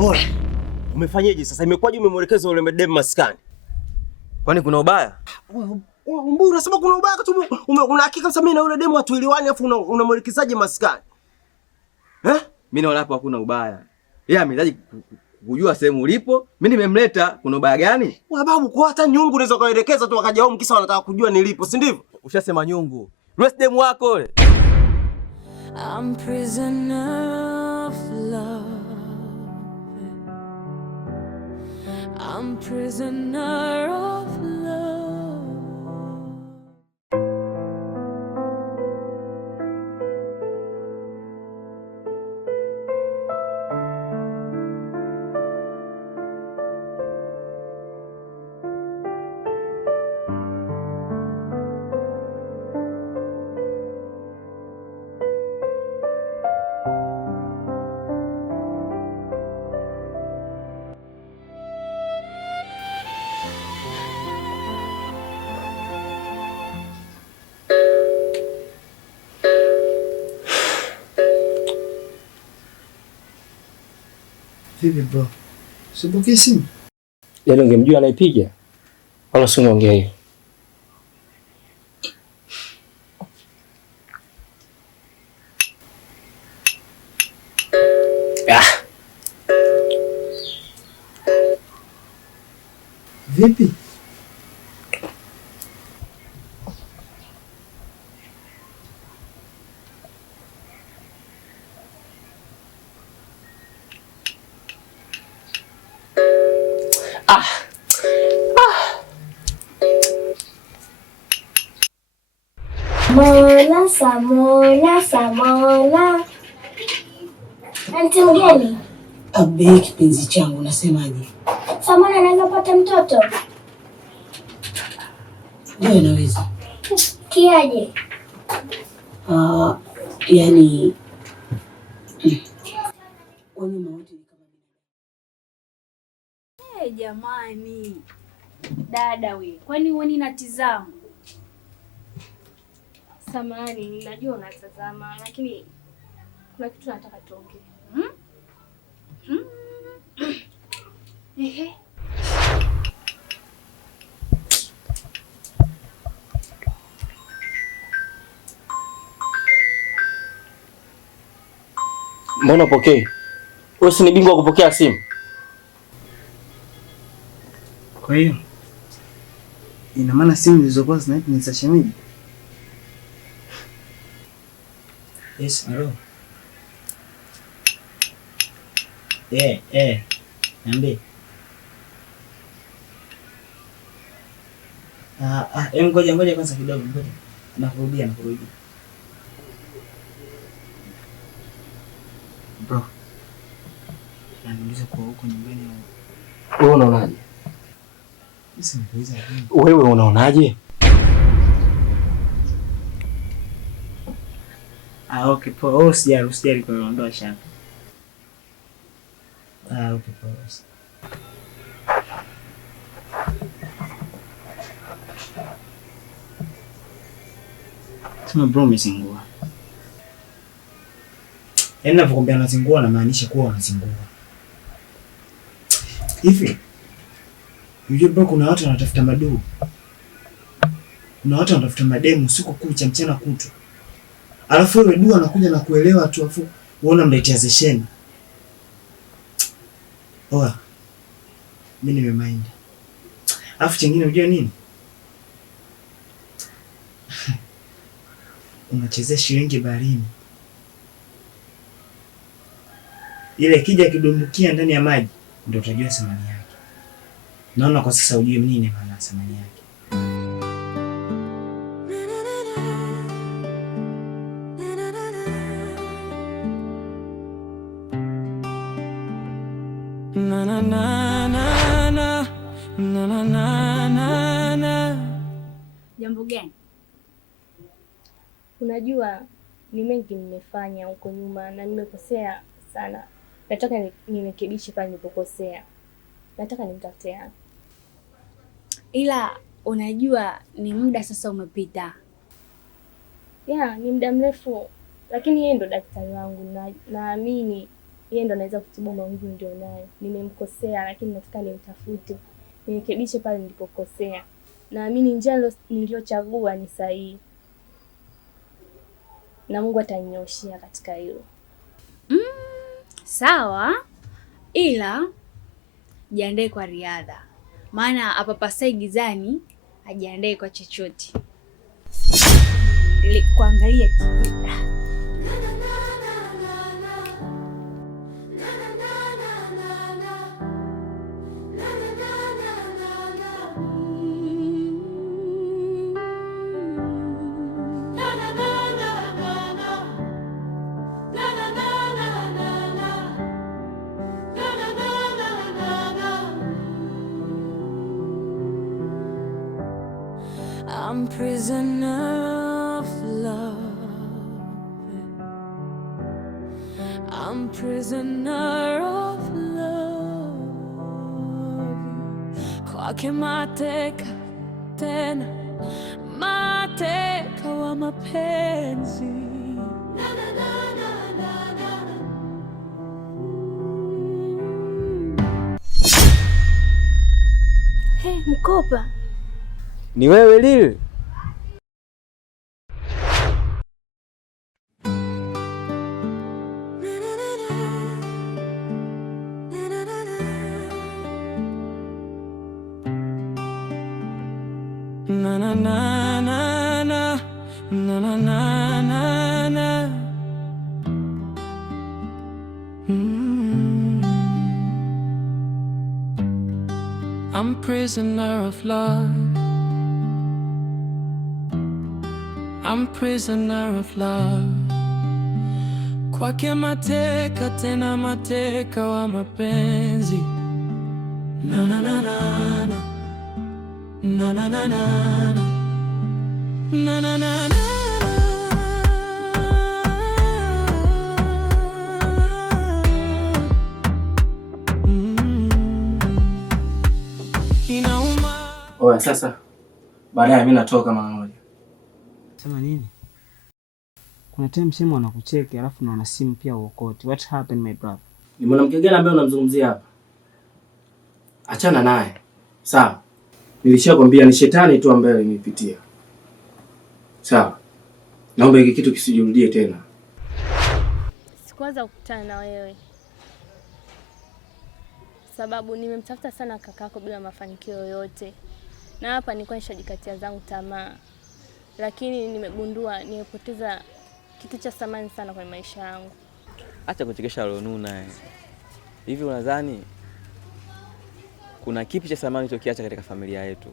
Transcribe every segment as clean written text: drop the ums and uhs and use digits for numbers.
Oya, umefanyaje sasa? Imekuwaje umemwelekeza yule dem maskani? Kwani kuna ubaya? Mbona unasema kuna ubaya tu? Una hakika kabisa mimi na yule demu hatuelewani afu unamwelekezaje maskani? Mimi naona hapo hakuna ubaya. Yeye amehitaji kujua sehemu ulipo, mimi nimemleta, kuna ubaya gani? Wa babu, kwa hata nyungu unaweza kaelekeza tu akaja home kisa wanataka kujua nilipo, si ndivyo? Ushasema nyungu. Yule demu wako yule. I'm prisoner of love. I'm prisoner of love. Vipi bro? Usipokee simu? Yaani ungemjua anaipiga. Wala usiongee hiyo. Vipi? Mola Samola Samola. Anti mgeni. Abe, kipenzi changu, unasemaje? Samola anaweza pata mtoto? Ndio, naweza. Kiaje? Yani wanyama wote ni kama Hey, jamani. Dada we, kwani wewe ninatizama? Samahani, ninajua unatazama, lakini kuna kitu nataka tuongee. Ehe. Mbona upokee? Wewe si ni bingwa kupokea simu? Kwa hiyo ina maana simu zilizokuwa zinaita ni za shemeji? Yes, hello. Niambie. Ngoja kwanza kidogo, ngoja. Nakurudia. Bro. Niulize kwa huko nyumbani. Wewe unaonaje? Wewe unaonaje? Okay, poa. Usijali kwa ondoa shaka. Okay, poa. Sema bro, umezingua. Yaani ninapokuambia unazingua namaanisha kuwa unazingua. Hivi unajua bro, kuna watu wanatafuta maduu. Kuna watu wanatafuta mademu usiku kucha mchana kutu. Alafu wewe dua anakuja na kuelewa tu, afu uona mletea zesheni. Oa. Mimi nimemind. Alafu chengine unajua nini? Unachezea shilingi baharini. Ile kija kidumbukia ndani ya maji ndio utajua thamani yake. Naona kwa sasa ujue nini maana thamani yake. Jambo gani? Unajua ni mengi nimefanya huko nyuma na nimekosea sana. Nataka nirekebishe pale nilipokosea. Nataka nimtafute. Ila unajua ni muda sasa umepita. Ni muda mrefu, lakini yeye ndo daktari wangu na naamini Yeye ndo anaweza kutibu maumivu nilionayo. Nimemkosea, lakini nataka nimtafute, nirekebishe pale nilipokosea. Naamini njia niliyochagua ni sahihi, na Mungu atanyoshia katika hilo. Sawa, ila jiandae kwa riadha, maana apapasai gizani, ajiandae kwa chochote. Kuangalia I'm prisoner of love. I'm prisoner of love. Kwake mateka tena, mateka wa mapenzi. Hey, Mkopa. Ni wewe Lil? Na na na na na na na na na na. I'm prisoner of love. I'm prisoner of love. Kwake mateka tena, mateka wa mapenzi. Na na na na na. Na na na na na na na na. Inauma. Oya, sasa baadaye mimi natoka mara moja. Sema nini? Kuna time simu anakucheki alafu na simu pia uokote. What happened my brother? Ni mwanamke gani ambaye unamzungumzia hapa? Achana naye. Sawa. Nilishakwambia ni shetani tu ambaye alinipitia. Sawa. Naomba hiki kitu kisijirudie tena. Sikuanza kukutana na wewe sababu nimemtafuta sana kakako bila mafanikio yoyote, na hapa nilikuwa nishajikatia zangu tamaa, lakini nimegundua nimepoteza kitu cha thamani sana kwenye maisha yangu. Acha kuchekesha Lonuna. Hivi unadhani kuna kipi cha thamani ulichokiacha katika familia yetu?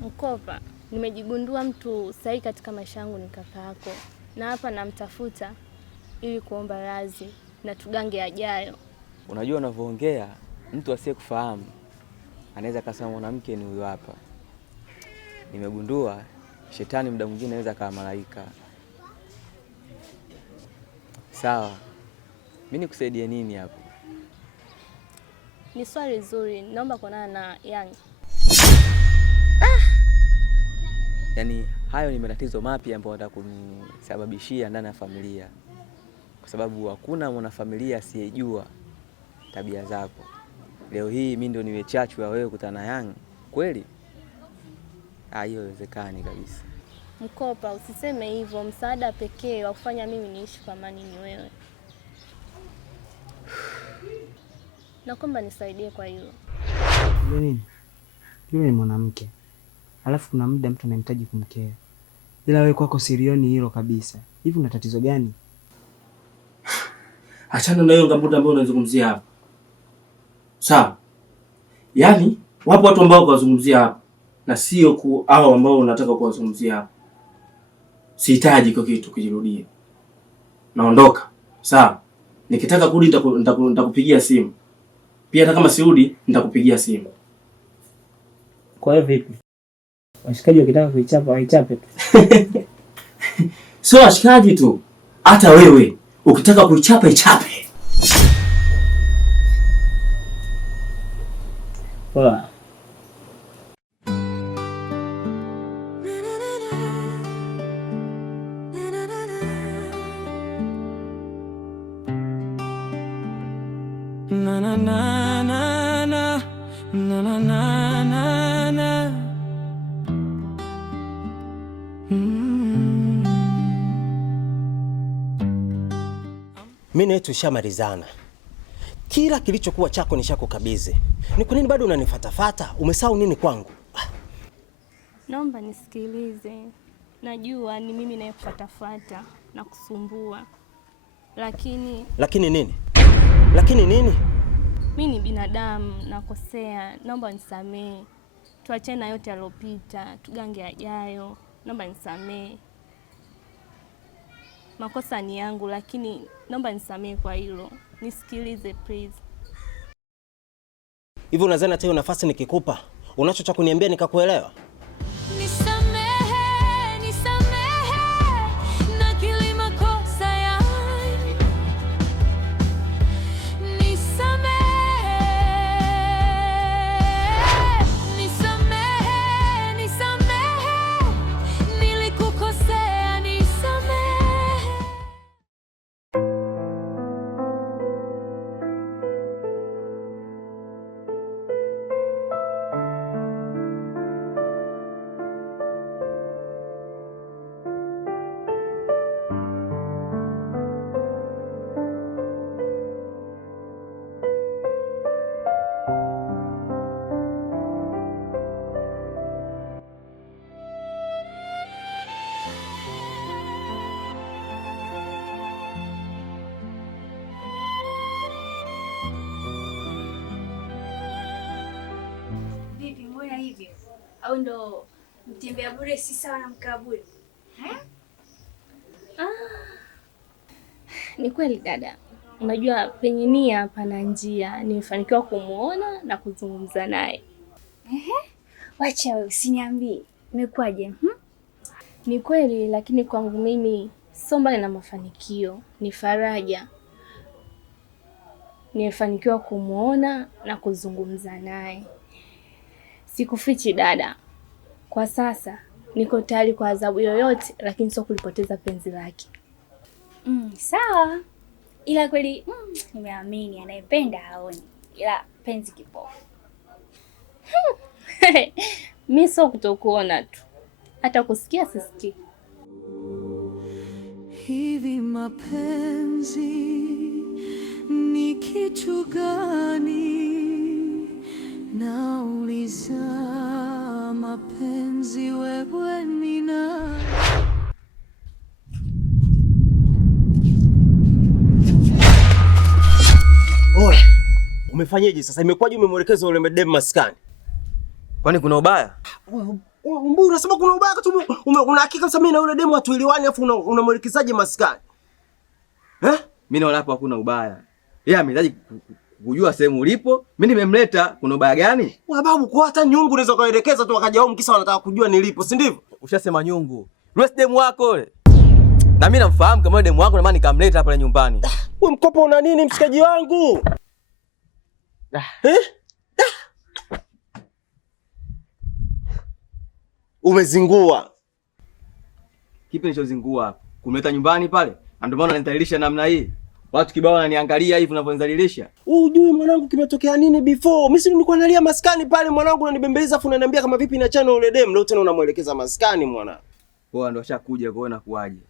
Mkopa, nimejigundua mtu sahihi katika maisha yangu ni kaka yako, na hapa namtafuta ili kuomba radhi na tugange ajayo. Unajua unavyoongea, mtu asiyekufahamu anaweza kasema mwanamke ni huyu hapa. Nimegundua shetani muda mwingine anaweza kama malaika. Sawa. Mimi nikusaidie nini hapo? Ni swali zuri, naomba kuonana na Yang. Yaani hayo ni matatizo mapya ambayo nataka kunisababishia ndani ya familia. Kwa sababu hakuna mwanafamilia asiyejua tabia zako. Leo hii mimi ndio niwe chachu ya wewe kukutana na Yang. Kweli? Hiyo haiwezekani kabisa. Mkopa, usiseme hivyo. Msaada pekee wa kufanya mimi niishi kwa amani ni wewe. Naomba nisaidie kwa hilo. Nini? Yule ni mwanamke. Alafu kuna muda mtu anahitaji kumkea. Ila wewe kwako sirioni hilo kabisa. Hivi una tatizo gani? Achana na hiyo ngambuta ambayo unazungumzia hapa. Sawa. Yaani wapo watu ambao kuwazungumzia hapa na sio hao ambao unataka kuwazungumzia hapa. Sihitaji kwa kitu kujirudie. Naondoka. Sawa. Nikitaka kurudi nitakupigia simu. Pia hata kama sirudi nitakupigia simu. Kwa hiyo vipi? Washikaji wakitaka kuichapa waichape tu. Sio washikaji tu. Hata wewe ukitaka kuichapa ichape. Poa. na na na na na na na na na na. Mimi na tushamalizana. Kila kilichokuwa chako nishakukabidhi. Ni kwa nini bado unanifatafata? Umesahau nini kwangu? Naomba nisikilize. Najua ni mimi nayekufatafata na kusumbua. Lakini nini? Lakini nini? Mimi ni binadamu, nakosea. Naomba nisamee. Tuachane na yote yalopita, tugange yajayo. Naomba nisamee. Makosa ni yangu, lakini naomba nisamee kwa hilo. Nisikilize please. Hivi unadhani hata hiyo nafasi nikikupa, unacho cha kuniambia nikakuelewa? Hivyo au ndo mtembea bure si sawa na mkaa bure? Ni kweli dada. Unajua penye nia pana njia. Nimefanikiwa kumuona na kuzungumza naye. Wacha wewe usiniambie. Imekwaje? Ni kweli, lakini kwangu mimi sio mbali na mafanikio, ni faraja. Nimefanikiwa kumuona na kuzungumza naye. Sikufichi dada. Kwa sasa niko tayari kwa adhabu yoyote, lakini sio kulipoteza penzi lake. Sawa. Ila kweli nimeamini anayependa haoni. Ila penzi kipofu. Mimi sio kutokuona tu, hata kusikia sisikii. Hivi mapenzi ni kitu gani? Nauliza, mapenzi wewe ni nani? Oe, umefanyaje sasa? Imekwaje umemwelekeza yule madem maskani? Kwani kuna ubaya? Mbona unasema kuna ubaya tu? Una hakika kabisa mimi na yule demu hatuelewani afu unamwelekezaje maskani? Mimi naona hapo hakuna ubaya. Yeye amehitaji kujua sehemu ulipo, mimi nimemleta, kuna ubaya gani? Babu, kwa hata nyungu unaweza kaelekeza tu akaja home kisa wanataka kujua nilipo, si ndivyo? Ushasema nyungu. Yule demu wako yule. Na mimi namfahamu kama demu wako na maana nikamleta hapa nyumbani. Wewe mkopo una nini mshikaji wangu? Umezingua. Kipi nilichozingua hapa? Kumleta nyumbani pale? Ndio maana unanidhalilisha namna hii. Watu kibao wananiangalia hivi unavyonidhalilisha. Unajui mwanangu kimetokea nini before? Mimi si nilikuwa nalia maskani pale mwanangu unanibembeleza afu unaniambia kama vipi na chana ule dem leo tena unamuelekeza maskani mwanangu. Poa ndo ashakuja kuona kuaje.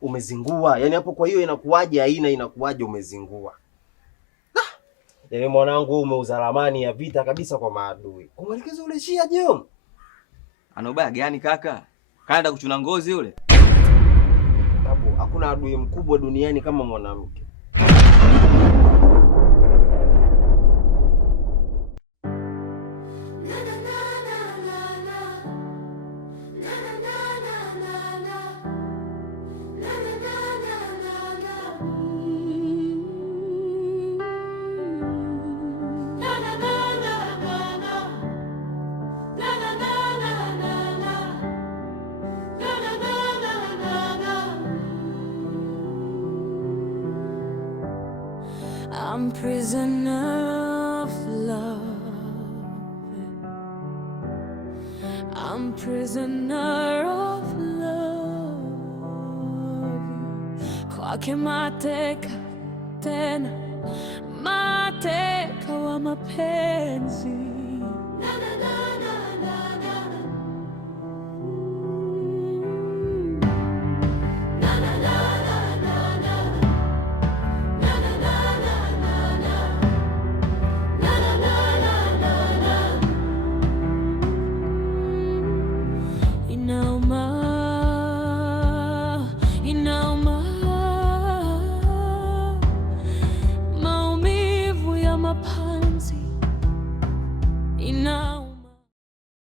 Umezingua. Yaani hapo kwa hiyo inakuaje haina inakuaje umezingua. Yaani mwanangu umeuza ramani ya vita kabisa kwa maadui. Kumwelekeza ule Shia Jom. Ana ubaya gani kaka? Kaenda kuchuna ngozi yule. Babu, hakuna adui mkubwa duniani kama mwanamke. I'm prisoner of love. I'm prisoner of love. Kwake mateka tena, mateka mapenzi.